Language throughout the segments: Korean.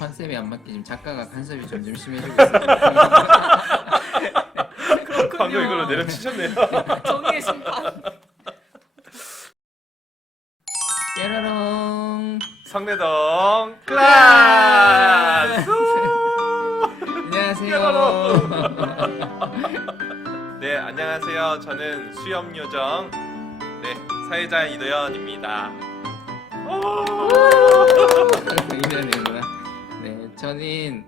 컨셉이 안 맞게 지금 작가가 간섭이 점점 심해지고 있어요. 방금 이걸로 내려치셨네요. 정의의 심판. 깨라롱. 성내동 클라스. 안녕하세요. 네, 안녕하세요. 저는 수염 요정 네 사회자 이도현입니다. 네, 저는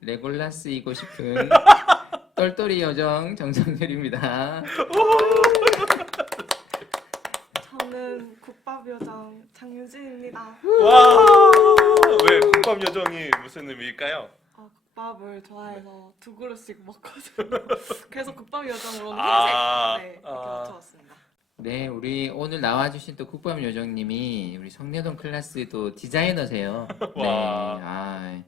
레골라스이고 싶은 똘똘이 여정 정정렬입니다. 저는 국밥 요정 장유진입니다. 와, 왜 국밥 요정이 무슨 의미일까요? 어, 국밥을 좋아해서 두 그릇씩 먹거든요. 그래서 국밥 요정으로 아, 흰색 네, 이렇게 아. 붙여왔습니다. 네, 우리 오늘 나와주신 또 국밥 요정님이 우리 성내동 클래스도 디자이너세요. 네, 와. 아,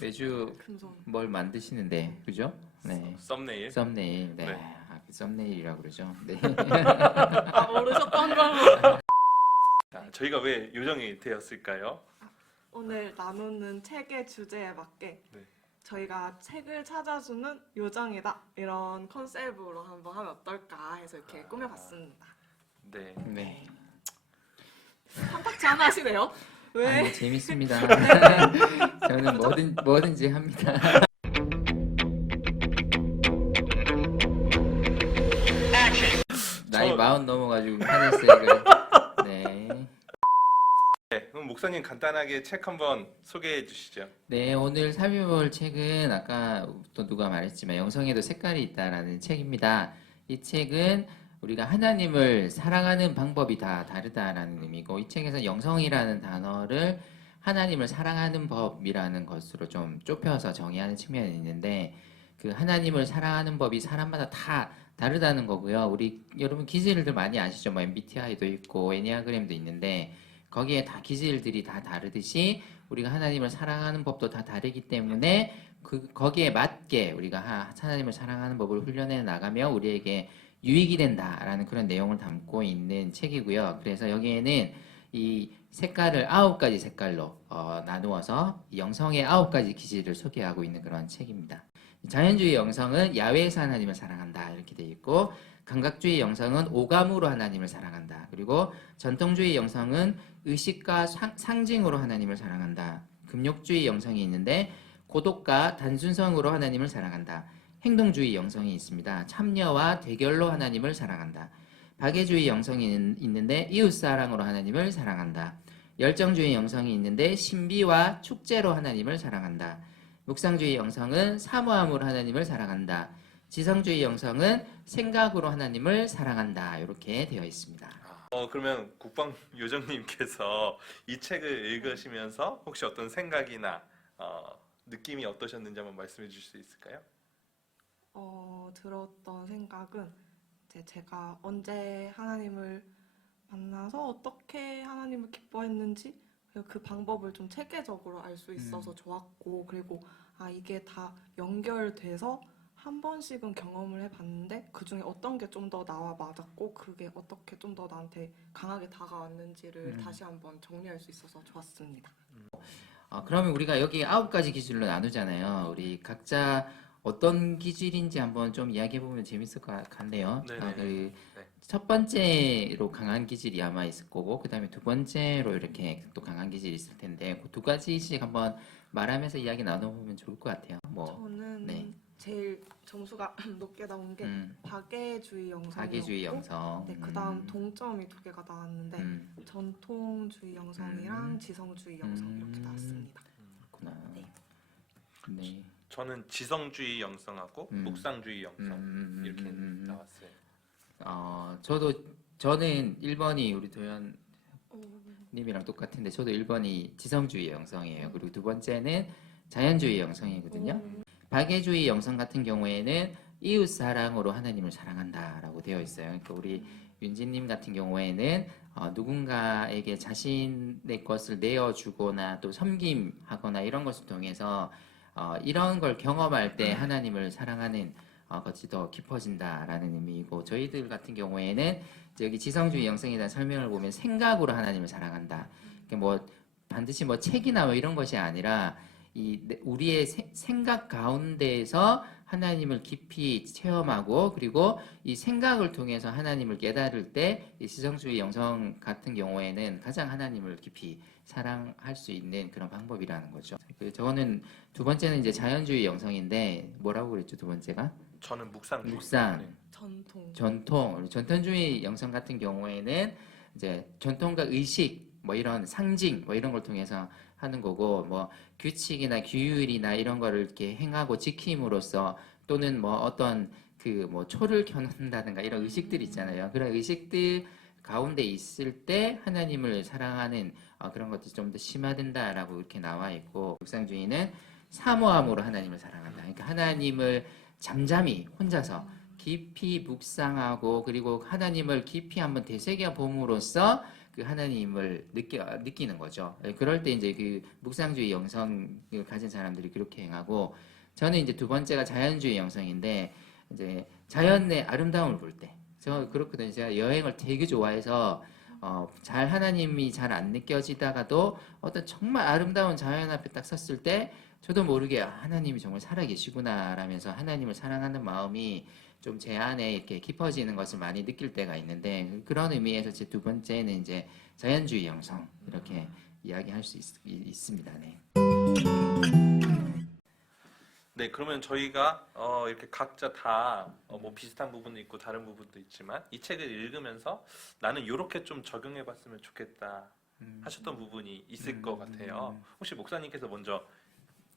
매주 금손. 뭘 만드시는데, 그죠? 네. 썸네일. 썸네일, 네. 네. 아, 그 썸네일이라고 그러죠. 네. 아 모르셨던 걸로. 자, 저희가 왜 요정이 되었을까요? 오늘 나누는 책의 주제에 맞게 네. 저희가 책을 찾아주는 요정이다 이런 컨셉으로 한번 하면 어떨까 해서 이렇게 꾸며봤습니다. 네. 네. 탐탁지 않아 하시네요? 왜? 아니, 재밌습니다. 저는 뭐든, 뭐든지 합니다. 나이 저- 마흔 넘어가지고 하늘색을. 네. 네, 그럼 목사님 간단하게 책 한번 소개해 주시죠. 네, 오늘 살펴볼 책은 아까 또 누가 말했지만 영성에도 색깔이 있다라는 책입니다. 이 책은 우리가 하나님을 사랑하는 방법이 다 다르다라는 의미고 이 책에서 영성이라는 단어를 하나님을 사랑하는 법이라는 것으로 좀 좁혀서 정의하는 측면이 있는데 그 하나님을 사랑하는 법이 사람마다 다 다르다는 거고요. 우리 여러분 기질들 많이 아시죠? 뭐 MBTI도 있고 애니아그램도 있는데 거기에 다 기질들이 다 다르듯이 우리가 하나님을 사랑하는 법도 다 다르기 때문에 그 거기에 맞게 우리가 하- 하나님을 사랑하는 법을 훈련해 나가며 우리에게 유익이 된다라는 그런 내용을 담고 있는 책이고요. 그래서 여기에는 이 색깔을 아홉 가지 색깔로 어, 나누어서 이 영성의 아홉 가지 기질을 소개하고 있는 그런 책입니다. 자연주의 영성은 야외에서 하나님을 사랑한다 이렇게 돼 있고 감각주의 영성은 오감으로 하나님을 사랑한다. 그리고 전통주의 영성은 의식과 상, 상징으로 하나님을 사랑한다. 금욕주의 영성이 있는데 고독과 단순성으로 하나님을 사랑한다. 행동주의 영성이 있습니다. 참여와 대결로 하나님을 사랑한다. 박애주의 영성이 있는- 있는데 이웃사랑으로 하나님을 사랑한다. 열정주의 영성이 있는데 신비와 축제로 하나님을 사랑한다. 묵상주의 영성은 사모함으로 하나님을 사랑한다. 지성주의 영성은 생각으로 하나님을 사랑한다. 이렇게 되어 있습니다. 어 그러면 국방 요정님께서 이 책을 읽으시면서 혹시 어떤 생각이나 어, 느낌이 어떠셨는지 한번 말씀해 주실 수 있을까요? 어, 들었던 생각은 이제 제가 언제 하나님을 만나서 어떻게 하나님을 기뻐했는지 그 방법을 좀 체계적으로 알 수 있어서 좋았고 그리고 아 이게 다 연결돼서 한 번씩은 경험을 해봤는데 그 중에 어떤 게 좀 더 나와 맞았고 그게 어떻게 좀 더 나한테 강하게 다가왔는지를 음. 다시 한번 정리할 수 있어서 좋았습니다. 어, 그러면 우리가 여기 아홉 가지 기질로 나누잖아요. 우리 각자 어떤 기질인지 한번 좀 이야기해 보면 재밌을 것 같네요. 네네. 아, 그 네. 첫 번째로 강한 기질이 아마 있을 거고, 그 다음에 두 번째로 이렇게 또 강한 기질이 있을 텐데, 그 두 가지씩 한번 말하면서 이야기 나눠보면 좋을 것 같아요. 뭐, 저는 네. 제일 점수가 높게 나온 게 음, 박애주의 영상이었고 사계주의 영성. 네, 그다음 음, 동점이 두 개가 나왔는데 음, 전통주의 영상이랑 음. 지성주의 영상 이렇게 음. 나왔습니다. 그렇구나. 네. 네. 저는 지성주의 영성하고 음. 묵상주의 영성 음, 음, 이렇게 음, 음, 음. 나왔어요. 어, 저도 저는 1번이 우리 도현 오, 님이랑 똑같은데 저도 1번이 지성주의 영성이에요. 그리고 두 번째는 자연주의 영성이거든요. 오, 박애주의 영성 같은 경우에는 이웃 사랑으로 하나님을 사랑한다라고 되어 있어요. 그러니까 우리 윤진님 같은 경우에는 어, 누군가에게 자신의 것을 내어주거나 또 섬김하거나 이런 것을 통해서 어, 이런 걸 경험할 때 하나님을 사랑하는 어, 것이 더 깊어진다라는 의미이고 저희들 같은 경우에는 여기 지성주의 영성에 대한 설명을 보면 생각으로 하나님을 사랑한다. 그뭐 반드시 뭐 책이나 뭐 이런 것이 아니라 이 내- 우리의 세- 생각 가운데에서 하나님을 깊이 체험하고 그리고 이 생각을 통해서 하나님을 깨달을 때 이 지성주의 영성 같은 경우에는 가장 하나님을 깊이 사랑할 수 있는 그런 방법이라는 거죠. 그 저는 두 번째는 이제 자연주의 영성인데 뭐라고 그랬죠 두 번째가 저는 묵상. 묵상. 네. 전통. 전통, 전통주의 영성 같은 경우에는 이제 전통과 의식, 뭐 이런 상징, 뭐 이런 걸 통해서 하는 거고, 뭐 규칙이나 규율이나 이런 거를 이렇게 행하고 지킴으로써 또는 뭐 어떤 그 뭐 초를 켜놓는다든가 이런 의식들 있잖아요. 그런 의식들 가운데 있을 때 하나님을 사랑하는 어, 그런 것들이 좀 더 심화된다라고 이렇게 나와 있고, 육상주의는 사모함으로 하나님을 사랑한다. 그러니까 하나님을 잠잠히 혼자서 깊이 묵상하고 그리고 하나님을 깊이 한번 되새겨 봄으로써 그 하나님을 느껴 느끼는 거죠. 예, 그럴 때 이제 그 묵상주의 영성을 가진 사람들이 그렇게 행하고 저는 이제 두 번째가 자연주의 영성인데 이제 자연의 아름다움을 볼 때. 저 그렇거든요. 제가 여행을 되게 좋아해서 어, 잘 하나님이 잘 안 느껴지다가도 어떤 정말 아름다운 자연 앞에 딱 섰을 때 저도 모르게 아, 하나님이 정말 살아계시구나라면서 하나님을 사랑하는 마음이 좀 제 안에 이렇게 깊어지는 것을 많이 느낄 때가 있는데 그런 의미에서 제 두 번째는 이제 자연주의 영성 이렇게 이야기할 수 있, 습니다 네. 네, 그러면 저희가 어, 이렇게 각자 다뭐 비슷한 부분도 있고 다른 부분도 있지만 이 책을 읽으면서 나는 이렇게 좀 적용해봤으면 좋겠다 하셨던 부분이 있을 음, 것 같아요. 혹시 목사님께서 먼저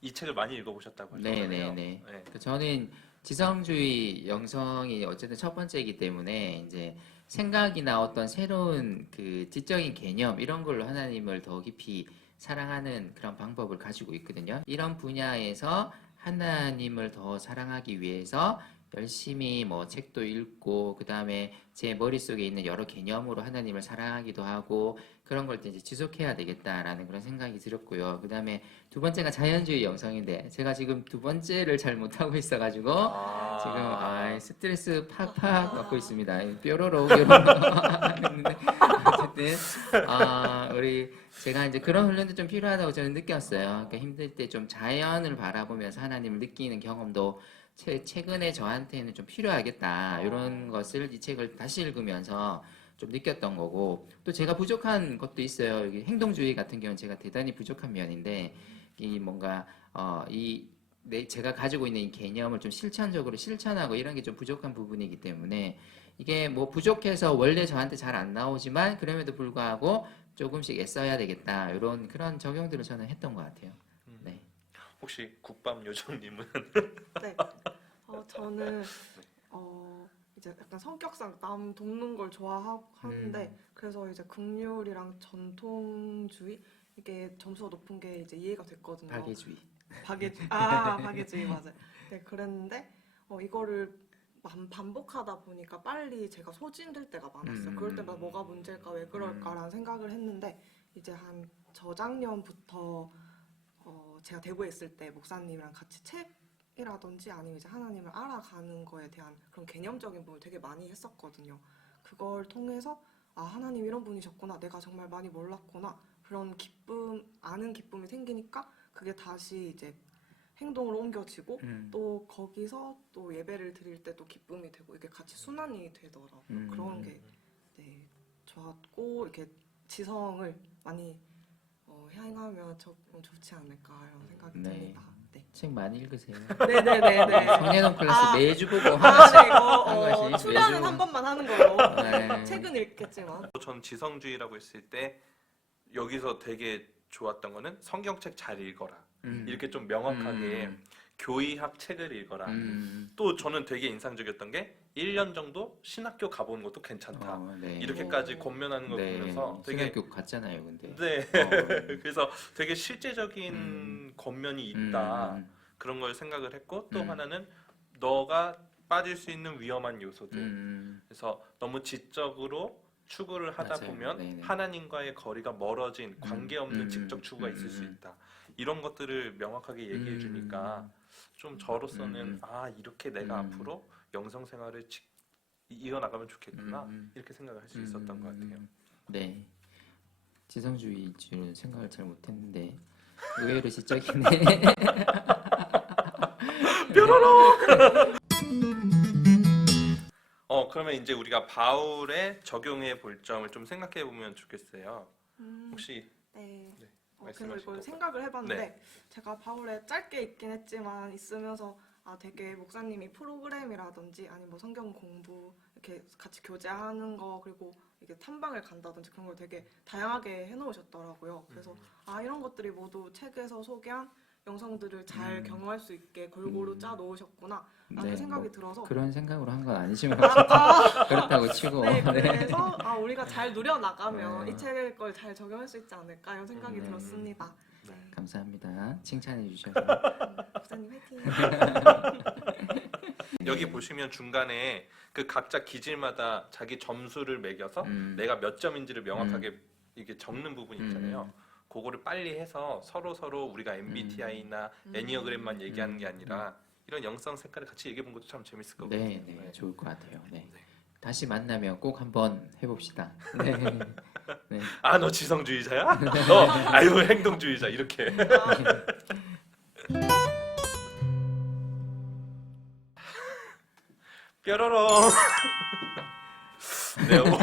이 책을 많이 읽어보셨다고 네, 하셨잖아요. 네, 네. 그 저는 지성주의 영성이 어쨌든 첫 번째이기 때문에 이제 생각이나 어떤 새로운 그 지적인 개념 이런 걸로 하나님을 더 깊이 사랑하는 그런 방법을 가지고 있거든요. 이런 분야에서 하나님을 더 사랑하기 위해서 열심히 뭐 책도 읽고 그 다음에 제 머릿속에 있는 여러 개념으로 하나님을 사랑하기도 하고 그런 걸 이제 지속해야 되겠다라는 그런 생각이 들었고요. 그 다음에 두 번째가 자연주의 영성인데 제가 지금 두 번째를 잘 못하고 있어가지고 아, 지금 아, 스트레스 팍팍 받고 있습니다. 뾰로로 뾰로로 했는데 어쨌든 아 우리 제가 이제 그런 훈련도 좀 필요하다고 저는 느꼈어요. 그러니까 힘들 때 좀 자연을 바라보면서 하나님을 느끼는 경험도 최, 최근에 저한테는 좀 필요하겠다 이런 것을 이 책을 다시 읽으면서 좀 느꼈던 거고 또 제가 부족한 것도 있어요. 여기 행동주의 같은 경우는 제가 대단히 부족한 면인데 이 뭔가 어, 이 내, 제가 가지고 있는 이 개념을 좀 실천적으로 실천하고 이런 게 좀 부족한 부분이기 때문에 이게 뭐 부족해서 원래 저한테 잘 안 나오지만 그럼에도 불구하고 조금씩 애써야 되겠다 이런 그런 적용들을 저는 했던 것 같아요. 네. 혹시 국밥 요정님은 네. 어, 저는 어, 이제 약간 성격상 남 돕는 걸 좋아하는데 음. 그래서 이제 극률이랑 전통주의 이게 점수가 높은 게 이제 이해가 됐거든요. 박애주의. 박예주의. 아, 박예주의 맞아요. 네, 그랬는데 어, 이거를 반- 반복하다 보니까 빨리 제가 소진될 때가 많았어요. 음. 그럴 때마다 뭐가 문제일까, 왜 그럴까라는 생각을 했는데 이제 한 저작년부터 어, 제가 대구에 있을 때 목사님이랑 같이 책이라든지 아니면 이제 하나님을 알아가는 거에 대한 그런 개념적인 부분을 되게 많이 했었거든요. 그걸 통해서 아 하나님 이런 분이셨구나, 내가 정말 많이 몰랐구나 그런 기쁨, 아는 기쁨이 생기니까 그게 다시 이제 행동으로 옮겨지고 음. 또 거기서 또 예배를 드릴 때 또 기쁨이 되고 이게 같이 순환이 되더라고요. 음. 그런 게 네, 좋았고 이렇게 지성을 많이 어, 향하면 저, 어, 좋지 않을까 이런 생각이 네. 듭니다. 네. 책 많이 읽으세요. 네네네네. 성예동 클래스 아. 매주 보고 아, 하나씩 네, 이거 한 어, 출연은. 한 번만 하는 걸로. 네. 책은 읽겠지만. 전 지성주의라고 했을 때 여기서 되게 좋았던 거는 성경책 잘 읽어라. 음. 이렇게 좀 명확하게 음. 교의학 책을 읽어라. 음. 또 저는 되게 인상적이었던 게 1년 정도 신학교 가보는 것도 괜찮다. 어, 네. 이렇게까지 오. 권면하는 걸 네. 보면서 되게 신학교 갔잖아요, 근데. 네. 어. 그래서 되게 실제적인 음. 권면이 있다. 음. 그런 걸 생각을 했고 또 음. 하나는 너가 빠질 수 있는 위험한 요소들. 음. 그래서 너무 지적으로 추구를 하다 맞아요. 보면 네네. 하나님과의 거리가 멀어진 관계 없는 음, 직접 추구가 음, 있을 수 음. 있다. 이런 것들을 명확하게 얘기해 음. 주니까 좀 저로서는 음. 아 이렇게 내가 음. 앞으로 영성 생활을 지- 이어 나가면 좋겠구나 음. 이렇게 생각을 할 수 있었던 것 같아요. 음, 네. 지성주의일 줄은 생각을 잘 못했는데 의외로 지적이네. 어 그러면 이제 우리가 바울의 적용해 볼 점을 좀 생각해 보면 좋겠어요. 음, 혹시 그래서 말씀하실 이걸 거 생각을 해봤는데 네. 제가 바울에 짧게 있긴 했지만 있으면서 아 되게 목사님이 프로그램이라든지 아니면 뭐 성경 공부 이렇게 같이 교제하는 거 그리고 이게 탐방을 간다든지 그런 걸 되게 다양하게 해놓으셨더라고요. 그래서 아 이런 것들이 모두 책에서 소개한 영성들을 잘 음. 경험할 수 있게 골고루 음. 짜 놓으셨구나 라는 네, 생각이 뭐 들어서 그런 생각으로 한 건 아니지만 아, 그렇다고 치고 네, 네. 그래서 아 우리가 잘 누려 나가면 네. 이 책을 걸잘 적용할 수 있지 않을까 이런 생각이 음. 들었습니다. 네. 감사합니다. 칭찬해 주셔서 목사님 화이팅. 여기 보시면 중간에 그 각자 기질마다 자기 점수를 매겨서 음. 내가 몇 점인지를 명확하게 이게 적는 부분이 음. 있잖아요. 그거를 빨리 해서 서로 서로 우리가 MBTI나 음. 애니어그램만 얘기하는 게 음. 아니라 이런 영성 색깔을 같이 얘기해 본 것도 참 재밌을 것 같아요. 네, 네, 좋을 것 같아요. 네. 다시 만나면 꼭 한번 해봅시다. 네. 네. 아, 너 지성주의자야? 너 아유 행동주의자 이렇게. 뾰로롱. 네, 오-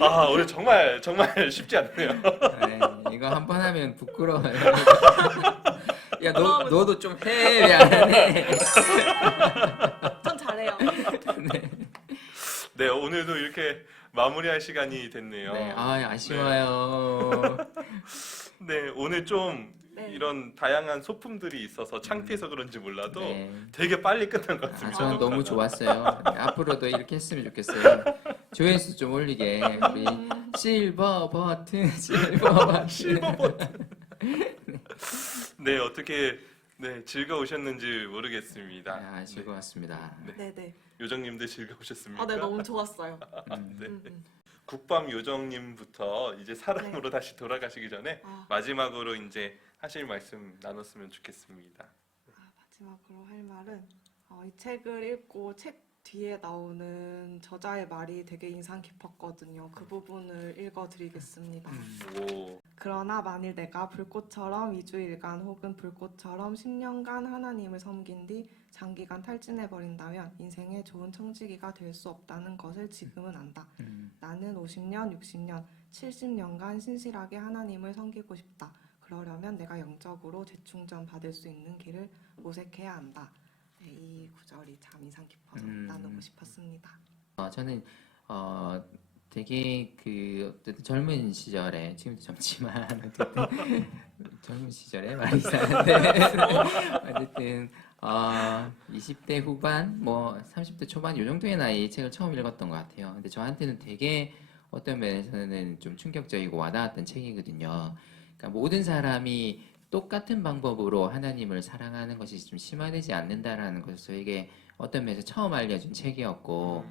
아 오늘 정말 정말 쉽지 않네요. 네, 이거 한 번 하면 부끄러워요. 야, 너 너도 좀 해. 야, 네. 전 잘해요. 네 오늘도 이렇게 마무리할 시간이 됐네요. 네, 아, 아쉬워요. 네 오늘 좀 네. 이런 다양한 소품들이 있어서 창피해서 그런지 몰라도 네. 되게 빨리 끝난 것 아, 같습니다. 저는 너무 좋았어요. 네, 앞으로도 이렇게 했으면 좋겠어요. 조회수 좀 올리게 우리 실버 버튼, 실버 버튼. 실버 버튼. 네 어떻게 네 즐거우셨는지 모르겠습니다. 아, 즐거웠습니다. 네. 네네. 요정님들 즐거우셨습니까? 아, 네 너무 좋았어요. 음, 네. 음, 음. 국밤 요정님부터 이제 사람으로 다시 돌아가시기 전에 아, 마지막으로 이제 하실 말씀 나눴으면 좋겠습니다. 아, 마지막으로 할 말은 어, 이 책을 읽고 책 뒤에 나오는 저자의 말이 되게 인상 깊었거든요. 그 부분을 읽어드리겠습니다. 음. 오, 그러나 만일 내가 불꽃처럼 2주일간 혹은 불꽃처럼 10년간 하나님을 섬긴 뒤 장기간 탈진해 버린다면 인생의 좋은 청지기가 될 수 없다는 것을 지금은 안다. 음, 나는 50년, 60년, 70년간 신실하게 하나님을 섬기고 싶다. 그러려면 내가 영적으로 재충전 받을 수 있는 길을 모색해야 한다. 네, 이 구절이 참 인상 깊어서 음. 나누고 싶었습니다. 어, 저는 어, 되게 그 어쨌든 젊은 시절에 지금도 젊지만 어쨌든 젊은 시절에 많이 사는데 어쨌든 어, 20대 후반 뭐 30대 초반 요 정도의 나이에 책을 처음 읽었던 것 같아요. 근데 저한테는 되게 어떤 면에서는 좀 충격적이고 와닿았던 책이거든요. 그러니까 모든 사람이 똑같은 방법으로 하나님을 사랑하는 것이 좀 심화되지 않는다라는 것을 저에게 어떤 면에서 처음 알려준 책이었고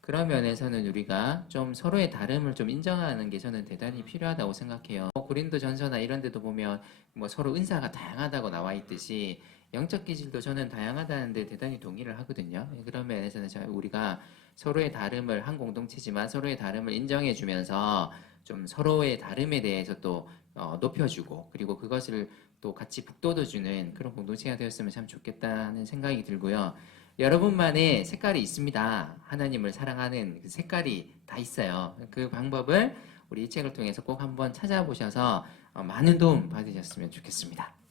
그런 면에서는 우리가 좀 서로의 다름을 좀 인정하는 게 저는 대단히 필요하다고 생각해요. 뭐 고린도 전서나 이런 데도 보면 뭐 서로 은사가 다양하다고 나와 있듯이 영적 기질도 저는 다양하다는데 대단히 동의를 하거든요. 그런 면에서는 저- 우리가 서로의 다름을 한 공동체지만 서로의 다름을 인정해 주면서 좀 서로의 다름에 대해서 또 어, 높여주고 그리고 그것을 또 같이 북돋워주는 그런 공동체가 되었으면 참 좋겠다는 생각이 들고요. 여러분만의 색깔이 있습니다. 하나님을 사랑하는 그 색깔이 다 있어요. 그 방법을 우리 이 책을 통해서 꼭 한번 찾아보셔서 어, 많은 도움 받으셨으면 좋겠습니다.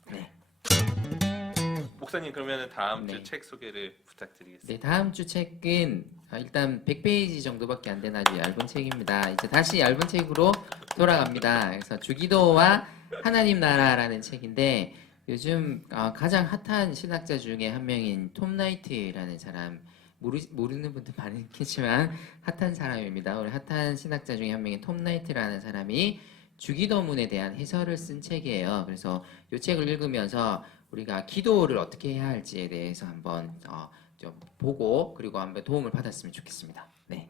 네. 목사님 그러면 다음 주 네. 책 소개를 부탁드리겠습니다. 네, 다음 주 책은 아, 일단 100페이지 정도밖에 안 되는 아주 얇은 책입니다. 이제 다시 얇은 책으로 돌아갑니다. 그래서 주기도와 하나님 나라라는 책인데 요즘 어, 가장 핫한 신학자 중에 한 명인 톰 나이트라는 사람 모르, 모르는 분들 많겠지만 핫한 사람입니다. 우리 핫한 신학자 중에 한 명인 톰 나이트라는 사람이 주기도문에 대한 해설을 쓴 책이에요. 그래서 이 책을 읽으면서 우리가 기도를 어떻게 해야 할지에 대해서 한번 어, 좀 보고 그리고 한번 도움을 받았으면 좋겠습니다. 네.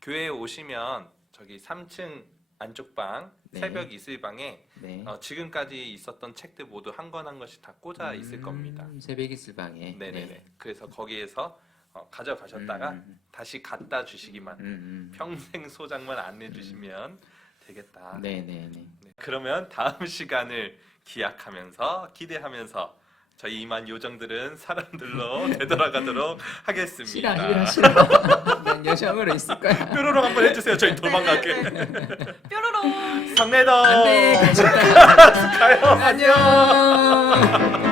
교회에 오시면 저기 3층 안쪽 방 네. 새벽 이슬 방에 네. 어, 지금까지 있었던 책들 모두 한 권 한 권씩 다 꽂아 있을 음, 겁니다. 새벽 이슬방에. 네네 네. 그래서 거기에서 어, 가져가셨다가 음, 다시 갖다 주시기만 음, 음. 평생 소장만 안내 주시면 되겠다. 네네네. 네, 그러면 다음 시간을 기약하면서 기대하면서 저희 이만 요정들은 사람들로 되돌아가도록 하겠습니다. 싫어 싫어 싫어. 난 여성으로 있을 거야. 뾰로롱 한번 해주세요. 저희 도망갈게. 네, 네, 네. 뾰로롱. 상례동. 안돼. 가요. 안녕.